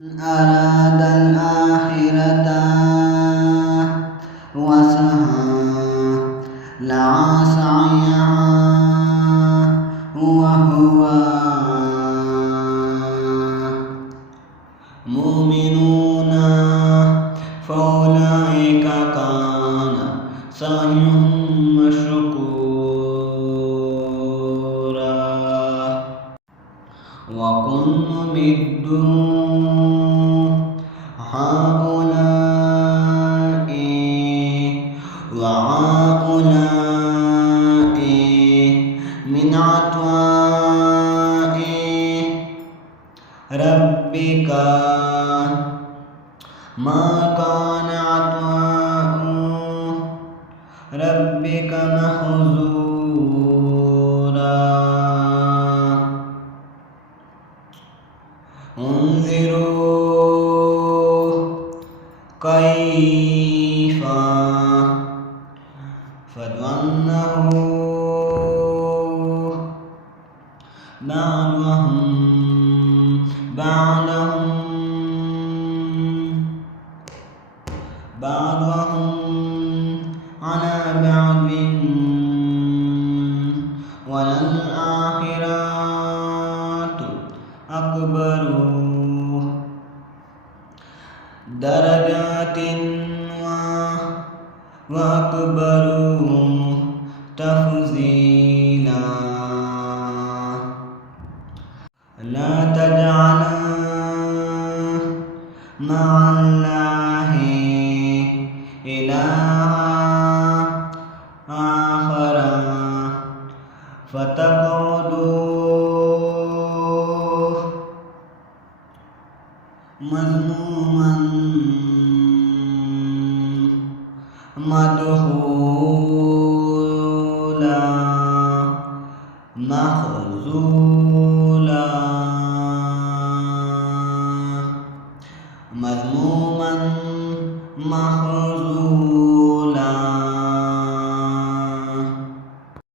أراد الآخرة وسعى لها سعيها وهو مؤمنون فأولئك كان سعيهم مشكورا وكن نمد هؤلاء وهؤلاء من عطاء ربك ما كان عطاء ربك محظورا انظروا كيف فضلناه بعضهم على بعض وللآخرة أكبر درجات وأكبر تفضيلا لا تجعل مع الله إلها آخر فتقعدوا مذموما مدحورا مخذولا مذموما مخذولا